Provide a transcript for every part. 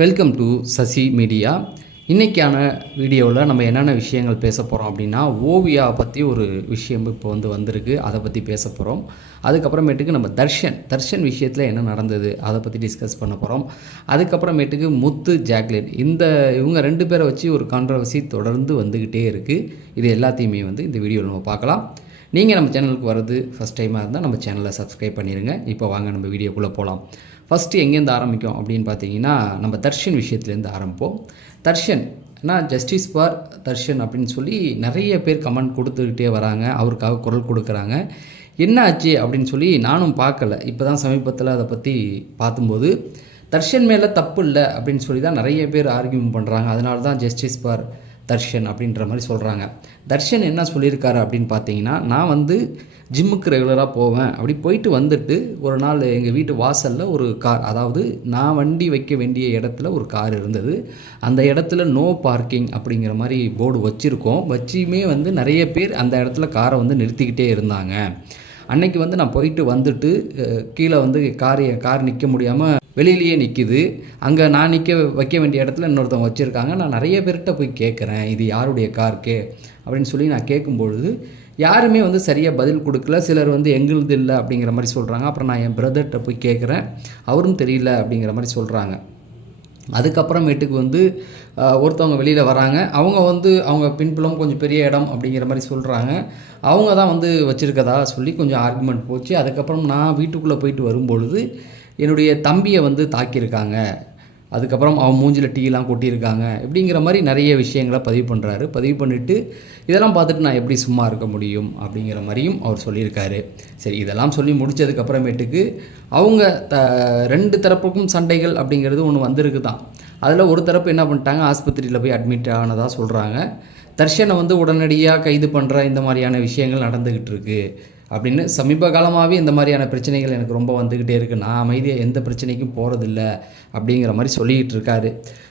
Welcome to Sasi media இன்றைக்கான வீடியோவில் நம்ம என்னென்ன விஷயங்கள் பேச போகிறோம் அப்படின்னா ஓவியா பற்றி ஒரு விஷயம் இப்போ வந்து வந்திருக்கு. அதை பற்றி பேச போகிறோம் அதுக்கப்புறமேட்டுக்கு நம்ம தர்ஷன். தர்ஷன் விஷயத்தில் என்ன நடந்தது அதை பற்றி டிஸ்கஸ் பண்ண போகிறோம் அதுக்கப்புறமேட்டுக்கு முத்து ஜாக்லின். இந்த இவங்க ரெண்டு பேரை வச்சு ஒரு கான்ட்ரவர்சி தொடர்ந்து வந்துக்கிட்டே இருக்குது இது எல்லாத்தையுமே வந்து இந்த வீடியோவில் நம்ம பார்க்கலாம். நீங்கள் நம்ம சேனலுக்கு வர்றது ஃபஸ்ட் டைமாக இருந்தால் நம்ம சேனலை சப்ஸ்கிரைப் பண்ணிடுங்க இப்போ வாங்க நம்ம வீடியோக்குள்ளே போகலாம் ஃபஸ்ட்டு எங்கேருந்து ஆரம்பிக்கும் அப்படின்னு பார்த்தீங்கன்னா நம்ம தர்ஷன் விஷயத்துலேருந்து ஆரம்பிப்போம். தர்ஷன் ஆனால் ஜஸ்டிஸ் ஃபார் தர்ஷன் அப்படின்னு சொல்லி நிறைய பேர் கமெண்ட் கொடுத்துக்கிட்டே வராங்க. அவருக்காக குரல் கொடுக்குறாங்க. என்ன ஆச்சு அப்படின்னு சொல்லி நானும் பார்க்கல. இப்போ தான் சமீபத்தில் அதை பற்றி பார்த்தும்போது தர்ஷன் மேலே தப்பு இல்லை அப்படின்னு சொல்லி தான் நிறைய பேர் ஆர்கியூமெண்ட் பண்ணுறாங்க அதனால தான் ஜஸ்டிஸ் ஃபார் தர்ஷன் அப்படின்ற மாதிரி சொல்கிறாங்க தர்ஷன் என்ன சொல்லியிருக்காரு அப்படின்னு பார்த்தீங்கன்னா நான் வந்து ஜிம்முக்கு ரெகுலராக போவேன். அப்படி போயிட்டு வந்துட்டு ஒரு நாள் எங்கள் வீட்டு வாசலில் ஒரு கார் அதாவது நான் வண்டி வைக்க வேண்டிய இடத்துல ஒரு கார் இருந்தது. அந்த இடத்துல நோ பார்க்கிங் அப்படிங்கிற மாதிரி போர்டு வச்சுருக்கோம். வச்சியுமே வந்து நிறைய பேர் அந்த இடத்துல காரை வந்து நிறுத்திக்கிட்டே இருந்தாங்க. அன்னைக்கு வந்து நான் போயிட்டு வந்துட்டு கீழே வந்து கார் கார் நிற்க முடியாமல் வெளியிலேயே நிற்கிது அங்கே நான் நிற்க வைக்க வேண்டிய இடத்துல இன்னொருத்தவங்க வச்சுருக்காங்க. நான் நிறைய பேர்கிட்ட போய் கேட்குறேன் இது யாருடைய கார்க்கு அப்படின்னு சொல்லி நான் கேட்கும்பொழுது யாருமே வந்து சரியாக பதில் கொடுக்கல. சிலர் வந்து எங்களுது இல்லை அப்படிங்கிற மாதிரி சொல்கிறாங்க அப்புறம் நான் என் பிரதர்கிட்ட போய் கேட்குறேன் அவரும் தெரியல அப்படிங்கிற மாதிரி சொல்கிறாங்க அதுக்கப்புறமேட்டுக்கு வந்து ஒருத்தவங்க வெளியில் வராங்க. அவங்க வந்து அவங்க பின்புலம் கொஞ்சம் பெரிய இடம் அப்படிங்கிற மாதிரி சொல்கிறாங்க அவங்க தான் வந்து வச்சுருக்கதா சொல்லி கொஞ்சம் ஆர்குமெண்ட் போச்சு. அதுக்கப்புறம் நான் வீட்டுக்குள்ளே போயிட்டு வரும்பொழுது என்னுடைய தம்பியை வந்து தாக்கியிருக்காங்க. அதுக்கப்புறம் அவன் மூஞ்சில் டீலாம் கொட்டியிருக்காங்க. இப்படிங்கிற மாதிரி நிறைய விஷயங்களை பதிவு பண்ணுறாரு பதிவு பண்ணிவிட்டு இதெல்லாம் பார்த்துட்டு நான் எப்படி சும்மா இருக்க முடியும்? அப்படிங்கிற மாதிரியும் அவர் சொல்லியிருக்காரு. சரி இதெல்லாம் சொல்லி முடிச்சதுக்கப்புறமேட்டுக்கு அவங்க த ரெண்டு தரப்புக்கும் சண்டைகள் அப்படிங்கிறது ஒன்று வந்திருக்கு தான். அதில் ஒரு தரப்பு என்ன பண்ணிட்டாங்க ஆஸ்பத்திரியில் போய் அட்மிட் ஆனதாக சொல்கிறாங்க தர்ஷனை வந்து உடனடியாக கைது பண்ணுற இந்த மாதிரியான விஷயங்கள் நடந்துக்கிட்டு இருக்குது அப்படின்னு சமீப காலமாகவே இந்த மாதிரியான பிரச்சனைகள் எனக்கு ரொம்ப வந்துக்கிட்டே இருக்குது நான் அமைதியாக எந்த பிரச்சனைக்கும் போகிறதில்ல அப்படிங்கிற மாதிரி சொல்லிக்கிட்டு இருக்காரு.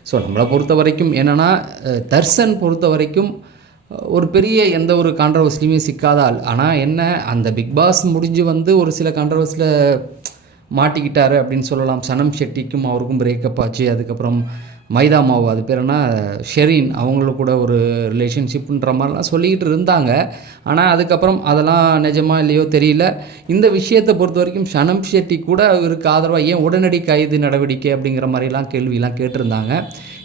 ஸோ நம்மளை பொறுத்த வரைக்கும் என்னென்னா தர்சன் பொறுத்த வரைக்கும் ஒரு பெரிய எந்த ஒரு கான்ட்ரவர்சிலையுமே சிக்காத ஆள். ஆனால் என்ன அந்த பிக் பாஸ் முடிஞ்சு வந்து ஒரு சில கான்ட்ரவர்சியில் மாட்டிக்கிட்டாரு அப்படின்னு சொல்லலாம். சனம் ஷெட்டிக்கும் அவருக்கும் பிரேக்கப் ஆச்சு. அதுக்கப்புறம் மைதா மாவு அது பேர் என்ன? ஷெரீன் அவங்களுக்கு கூட ஒரு ரிலேஷன்ஷிப்புன்ற மாதிரிலாம் சொல்லிக்கிட்டு இருந்தாங்க. ஆனால் அதுக்கப்புறம் அதெல்லாம் நிஜமா இல்லையோ தெரியல. இந்த விஷயத்தை பொறுத்த வரைக்கும் ஷனம் ஷெட்டி கூட இவருக்கு ஆதரவாக ஏன் உடனடி கைது நடவடிக்கை அப்படிங்கிற மாதிரிலாம் கேள்விலாம் கேட்டிருந்தாங்க.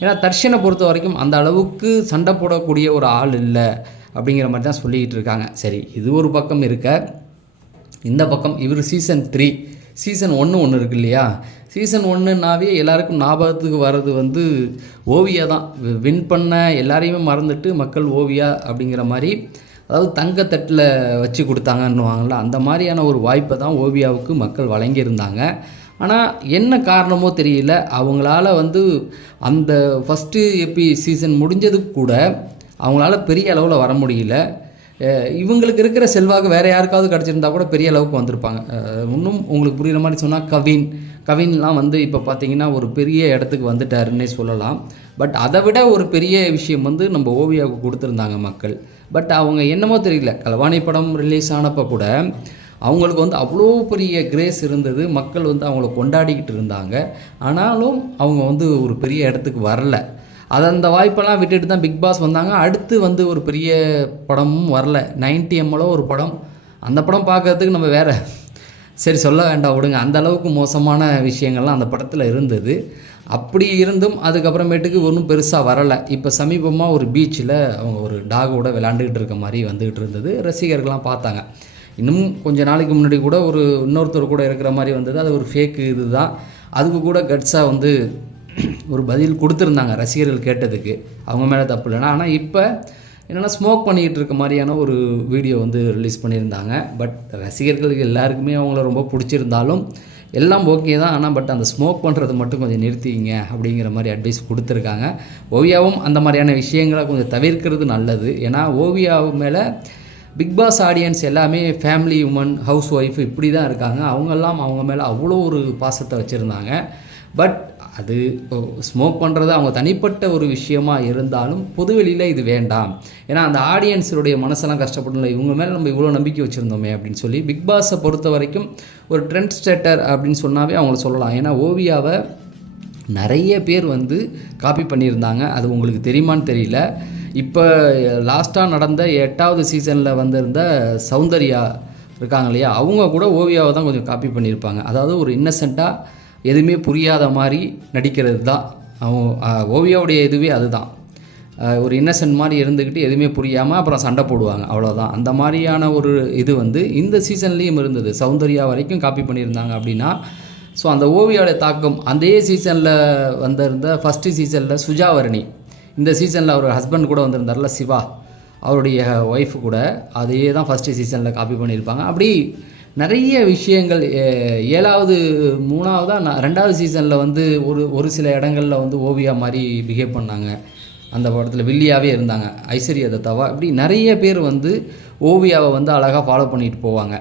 ஏன்னா தர்ஷனை பொறுத்த வரைக்கும் அந்த அளவுக்கு சண்டை போடக்கூடிய ஒரு ஆள் இல்லை அப்படிங்கிற மாதிரி தான் சொல்லிக்கிட்டு இருக்காங்க. சரி இது ஒரு பக்கம் இருக்க. இந்த பக்கம் இவர் சீசன் த்ரீ சீசன் ஒன்று ஒன்று இருக்கு இல்லையா சீசன் ஒன்றுனாவே எல்லாருக்கும் ஞாபகத்துக்கு வர்றது வந்து ஓவியா தான். வின் பண்ண எல்லாரையுமே மறந்துட்டு மக்கள் ஓவியா அப்படிங்கிற மாதிரி அதாவது தங்கத்தட்டில் வச்சு கொடுத்தாங்கன்னுவாங்கள்ல அந்த மாதிரியான ஒரு வாய்ப்பை தான் ஓவியாவுக்கு மக்கள் வழங்கியிருந்தாங்க. ஆனால் என்ன காரணமோ தெரியல. அவங்களால வந்து அந்த ஃபஸ்ட்டு எப்பி சீசன் முடிஞ்சதுக்கு கூட அவங்களால பெரிய அளவில் வர முடியல. இவங்களுக்கு இருக்கிற செல்வாக்கு வேறு யாருக்காவது கிடச்சிருந்தா கூட பெரிய அளவுக்கு வந்திருப்பாங்க. இன்னும் உங்களுக்கு புரிகிற மாதிரி சொன்னால் கவின். கவின்லாம் வந்து இப்போ பார்த்தீங்கன்னா ஒரு பெரிய இடத்துக்கு வந்துட்டாருன்னே சொல்லலாம். பட் அதை விட ஒரு பெரிய விஷயம் வந்து நம்ம ஓவியாவுக்கு கொடுத்துருந்தாங்க மக்கள். பட் அவங்க என்னமோ தெரியல. கலவாணி படம் ரிலீஸ் ஆனப்போ கூட அவங்களுக்கு வந்து அவ்வளோ பெரிய கிரேஸ் இருந்தது. மக்கள் வந்து அவங்கள கொண்டாடிக்கிட்டு இருந்தாங்க. ஆனாலும் அவங்க வந்து ஒரு பெரிய இடத்துக்கு வரல. அது அந்த வாய்ப்பெல்லாம் விட்டுட்டு தான் பிக் பாஸ் வந்தாங்க. அடுத்து வந்து ஒரு பெரிய படமும் வரல. 90 எம்எலோ ஒரு படம். அந்த படம் பார்க்கறதுக்கு நம்ம வேற சரி சொல்ல வேண்டாம் விடுங்க. அந்த அளவுக்கு மோசமான விஷயங்கள்லாம் அந்த படத்தில் இருந்தது. அப்படி இருந்தும் அதுக்கப்புறமேட்டுக்கு ஒன்றும் பெருசாக வரலை. இப்போ சமீபமாக ஒரு பீச்சில் அவங்க ஒரு டாகோட விளாண்டுக்கிட்டு இருக்க மாதிரி வந்துக்கிட்டு இருந்தது. ரசிகர்கள்லாம் பார்த்தாங்க. இன்னும் கொஞ்ச நாளைக்கு முன்னாடி கூட ஒரு இன்னொருத்தர் கூட இருக்கிற மாதிரி வந்தது. அது ஒரு ஃபேக்கு இது தான். அதுக்கு கூட கட்ஸாக வந்து ஒரு பதில் கொடுத்துருந்தாங்க ரசிகர்கள் கேட்டதுக்கு. அவங்க மேலே தப்பு இல்லைன்னா. ஆனால் இப்போ என்னென்னா ஸ்மோக் பண்ணிக்கிட்டு இருக்க மாதிரியான ஒரு வீடியோ வந்து ரிலீஸ் பண்ணியிருந்தாங்க. பட் ரசிகர்களுக்கு எல்லாருக்குமே அவங்கள ரொம்ப பிடிச்சிருந்தாலும் எல்லாம் ஓகே தான். ஆனால் பட் அந்த ஸ்மோக் பண்ணுறது மட்டும் கொஞ்சம் நிறுத்திங்க அப்படிங்கிற மாதிரி அட்வைஸ் கொடுத்துருக்காங்க. ஓவியாவும் அந்த மாதிரியான விஷயங்களை கொஞ்சம் தவிர்க்கிறது நல்லது. ஏன்னா ஓவியாவு மேலே பிக் பாஸ் ஆடியன்ஸ் எல்லாமே ஃபேமிலி உமன் ஹவுஸ் ஒய்ஃப் இப்படி தான் இருக்காங்க அவங்கெல்லாம் அவங்க மேலே அவ்வளோ ஒரு பாசத்தை வச்சுருந்தாங்க. பட் அது ஸ்மோக் பண்ணுறது அவங்க தனிப்பட்ட ஒரு விஷயமா இருந்தாலும் பொதுவெளியில் இது வேண்டாம். ஏன்னா அந்த ஆடியன்ஸுடைய மனசெல்லாம் கஷ்டப்படல இவங்க மேலே நம்ம இவ்வளோ நம்பிக்கை வச்சுருந்தோமே அப்படின்னு சொல்லி பிக் பாஸை பொறுத்த வரைக்கும் ஒரு ட்ரெண்ட் ஸ்டேட்டர் அப்படின்னு சொன்னாவே அவங்கள சொல்லலாம். ஏன்னா ஓவியாவை நிறைய பேர் வந்து காப்பி பண்ணியிருந்தாங்க. அது உங்களுக்கு தெரியுமான்னு தெரியல. இப்போ லாஸ்ட்டாக நடந்த எட்டாவது சீசனில் வந்திருந்த சௌந்தர்யா இருக்காங்க இல்லையா? அவங்க கூட ஓவியாவை தான் கொஞ்சம் காப்பி பண்ணியிருப்பாங்க. அதாவது ஒரு இன்னசென்ட்டாக எதுவுமே புரியாத மாதிரி நடிக்கிறது தான். அவங்க ஓவியாவுடைய இதுவே அதுதான். ஒரு இன்னசென்ட் மாதிரி இருந்துக்கிட்டு எதுவுமே புரியாமல் அப்புறம் சண்டை போடுவாங்க. அவ்வளோதான் அந்த மாதிரியான ஒரு இது வந்து இந்த சீசன்லேயும் இருந்தது. சௌந்தர்யா வரைக்கும் காப்பி பண்ணியிருந்தாங்க அப்படின்னா ஸோ அந்த ஓவியாவுடைய தாக்கம் அதே சீசனில் வந்திருந்த ஃபஸ்ட்டு சீசனில் சுஜாவரணி இந்த சீசனில் அவர் ஹஸ்பண்ட் கூட வந்திருந்தார்ல சிவா அவருடைய ஒய்ஃப் கூட அதையே தான் ஃபஸ்ட்டு சீசனில் காப்பி பண்ணியிருப்பாங்க. அப்படி நிறைய விஷயங்கள் ஏ- ஏழாவது மூணாவதாக நான் ரெண்டாவது சீசனில் வந்து ஒரு ஒரு சில இடங்களில் வந்து ஓவியா மாதிரி பிஹேவ் பண்ணாங்க. அந்த படத்தில் வில்லியாகவே இருந்தாங்க ஐஸ்வர்யா தத்தாவா. இப்படி நிறைய பேர் வந்து ஓவியாவை வந்து அழகாக ஃபாலோ பண்ணிட்டு போவாங்க.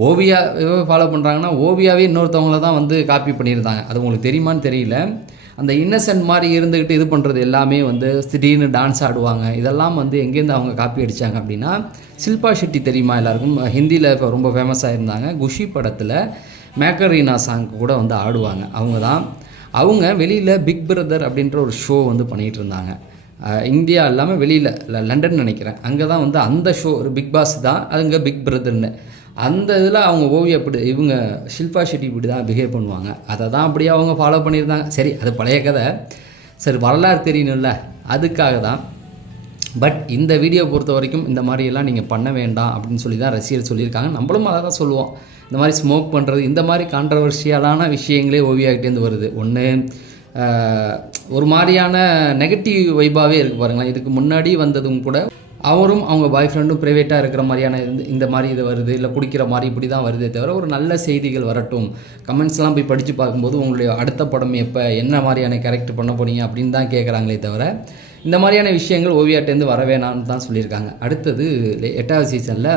ஓவியா ஃபாலோ பண்ணுறாங்கன்னா ஓவியாவே இன்னொருத்தவங்கள தான் வந்து காப்பி பண்ணியிருந்தாங்க. அது உங்களுக்கு தெரியுமான்னு தெரியல. அந்த இன்னசென்ட் மாதிரி இருந்துக்கிட்டு இது பண்ணுறது எல்லாமே வந்து திடீர்னு டான்ஸ் ஆடுவாங்க. இதெல்லாம் வந்து எங்கேருந்து அவங்க காப்பி அடித்தாங்க அப்படின்னா ஷில்பா ஷெட்டி தெரியுமா எல்லாருக்கும்? ஹிந்தியில் இப்போ ரொம்ப ஃபேமஸாக இருந்தாங்க குஷி படத்தில் மேக்கரீனா சாங் கூட வந்து ஆடுவாங்க. அவங்க தான் அவங்க வெளியில் பிக் பிரதர் அப்படின்ற ஒரு ஷோ வந்து பண்ணிகிட்டு இருந்தாங்க. இந்தியா இல்லாமல் வெளியில் லண்டன் நினைக்கிறேன். அங்கே தான் வந்து அந்த ஷோ ஒரு பிக் பாஸ் தான். அதுங்க பிக் பிரதர்னு அந்த இதில் அவங்க ஓவியம் அப்படி இவங்க ஷில்பா ஷெட்டி இப்படி தான் பிஹேவ் பண்ணுவாங்க. அதை தான் அப்படியே அவங்க ஃபாலோ பண்ணியிருந்தாங்க. சரி அது பழைய கதை. சரி வரலாறு தெரியணும்ல. அதுக்காக தான். பட் இந்த வீடியோ பொறுத்த வரைக்கும் இந்த மாதிரியெல்லாம் நீங்கள் பண்ண வேண்டாம் அப்படின்னு சொல்லி தான் ரசிகர் சொல்லியிருக்காங்க. நம்மளும் அதை தான் சொல்லுவோம். இந்த மாதிரி ஸ்மோக் பண்ணுறது இந்த மாதிரி கான்ட்ரவர்ஷியலான விஷயங்களே ஓவியாகிட்டேருந்து வருது. ஒன்று ஒரு மாதிரியான நெகட்டிவ் வைபாகவே இருக்குது பாருங்களேன். இதுக்கு முன்னாடி வந்ததும் கூட அவரும் அவங்க பாய் ஃப்ரெண்டும் ப்ரைவேட்டாக இருக்கிற மாதிரியான இந்த- இந்த மாதிரி இது வருது இல்லை குடிக்கிற மாதிரி இப்படி தான் வருதே தவிர ஒரு நல்ல செய்திகள் வரட்டும். கமெண்ட்ஸ்லாம் போய் படித்து பார்க்கும்போது உங்களுடைய அடுத்த படம் எப்போ என்ன மாதிரியான கேரக்டர் பண்ண போனீங்க அப்படின்னு தான் கேட்குறாங்களே தவிர இந்த மாதிரியான விஷயங்கள் ஓவியாட்டேருந்து வர வேணாம்னு தான் சொல்லியிருக்காங்க. அடுத்தது எட்டாவது சீசனில்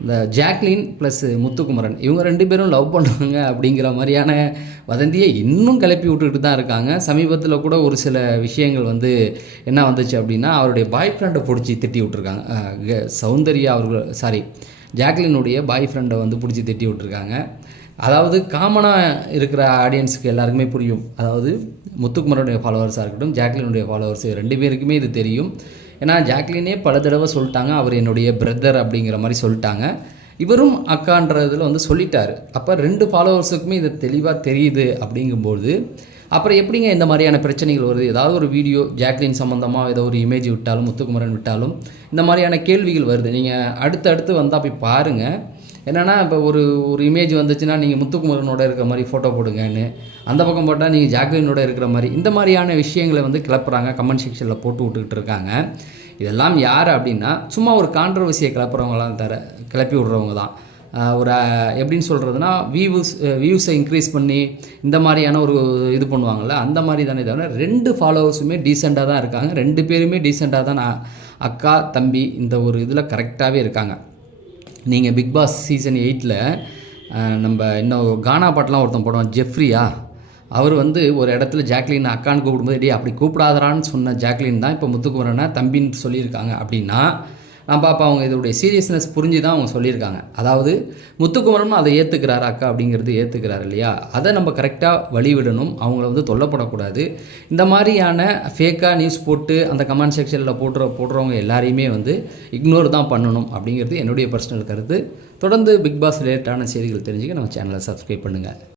இந்த ஜாக்லின் ப்ளஸ் முத்துக்குமரன் இவங்க ரெண்டு பேரும் லவ் பண்ணுவாங்க அப்படிங்கிற மாதிரியான வதந்தியை இன்னும் கிளப்பி விட்டுக்கிட்டு தான் இருக்காங்க. சமீபத்தில் கூட ஒரு சில விஷயங்கள் வந்து என்ன வந்துச்சு அப்படின்னா அவருடைய பாய் ஃப்ரெண்டை பிடிச்சி திட்டி விட்டுருக்காங்க. க- சௌந்தர்யா அவர்கள் சாரி ஜாக்லினுடைய பாய் ஃப்ரெண்டை வந்து பிடிச்சி திட்டி விட்டுருக்காங்க. அதாவது காமனாக இருக்கிற ஆடியன்ஸுக்கு எல்லாருக்குமே புரியும். அதாவது முத்துக்குமரனுடைய ஃபாலோவர்ஸாக இருக்கட்டும் ஜாக்லினுடைய ஃபாலோவர்ஸ் ரெண்டு பேருக்குமே இது தெரியும். ஏன்னா ஜாக்லினே பல தடவை சொல்லிட்டாங்க அவர் என்னுடைய பிரதர் அப்படிங்கிற மாதிரி சொல்லிட்டாங்க. இவரும் அக்கான்றதில் வந்து சொல்லிட்டார். அப்போ ரெண்டு ஃபாலோவர்ஸுக்குமே இது தெளிவாக தெரியுது அப்படிங்கும்போது அப்புறம் எப்படிங்க இந்த மாதிரியான பிரச்சனைகள் வருது? ஏதாவது ஒரு வீடியோ ஜாக்லின் சம்மந்தமாக ஏதோ ஒரு இமேஜ் விட்டாலும் முத்துக்குமரன் விட்டாலும் இந்த மாதிரியான கேள்விகள் வருது. நீங்கள் அடுத்தடுத்து வந்தால் போய் பாருங்கள் என்னென்னா இப்போ ஒரு ஒரு இமேஜ் வந்துச்சுன்னா நீங்கள் முத்துக்குமரனோட இருக்கிற மாதிரி ஃபோட்டோ போடுங்கன்னு அந்த பக்கம் போட்டால் நீங்கள் ஜாக்லினோட இருக்கிற மாதிரி இந்த மாதிரியான விஷயங்களை வந்து கிளப்புறாங்க கமெண்ட் செக்ஷனில் போட்டு விட்டுக்கிட்டு இருக்காங்க. இதெல்லாம் யார் அப்படின்னா சும்மா ஒரு கான்ட்ரவர்சியை கிளப்புறவங்களாம் தர கிளப்பி விடுறவங்க தான். ஒரு எப்படின்னு சொல்கிறதுனா வியூஸ் வியூஸை இன்க்ரீஸ் பண்ணி இந்த மாதிரியான ஒரு இது பண்ணுவாங்கள்ல அந்த மாதிரி தானே தவிர ரெண்டு ஃபாலோவர்ஸுமே டீசெண்டாக தான் இருக்காங்க. ரெண்டு பேருமே டீசெண்டாக தான் நான் அக்கா தம்பி இந்த ஒரு இதில் கரெக்டாகவே இருக்காங்க. நீங்கள் பிக் பாஸ் சீசன் எயிட்டில் நம்ம இன்னும் கானா பாட்டெலாம் ஒருத்தன் போடுவான் ஜெஃப்ரியா அவர் வந்து ஒரு இடத்துல ஜாக்லின் அக்கான்னு கூப்பிடும்போது டே அப்படி கூப்பிடாதரான்னு சொன்ன ஜாக்லின் தான் இப்போ முத்துக்குமரனை தம்பின்னு சொல்லியிருக்காங்க அப்படின்னா நான் பாப்பா அவங்க இதோடைய சீரியஸ்னஸ் புரிஞ்சு தான் அவங்க சொல்லியிருக்காங்க. அதாவது முத்துக்குமரனும் அதை ஏற்றுக்கிறாரா அக்கா அப்படிங்கிறது ஏற்றுக்கிறாரு இல்லையா? அதை நம்ம கரெக்டாக வழிவிடணும். அவங்கள வந்து தொல்லப்படக்கூடாது இந்த மாதிரியான ஃபேக்காக நியூஸ் போட்டு அந்த கமெண்ட் செக்ஷனில் போடுற போடுறவங்க எல்லாரையுமே வந்து இக்னோர் தான் பண்ணணும் அப்படிங்கிறது என்னுடைய பர்சனல் கருத்து. தொடர்ந்து பிக் பாஸ் ரிலேட்டடான செய்திகள் தெரிஞ்சுக்க நம்ம சேனலை சப்ஸ்கிரைப் பண்ணுங்கள்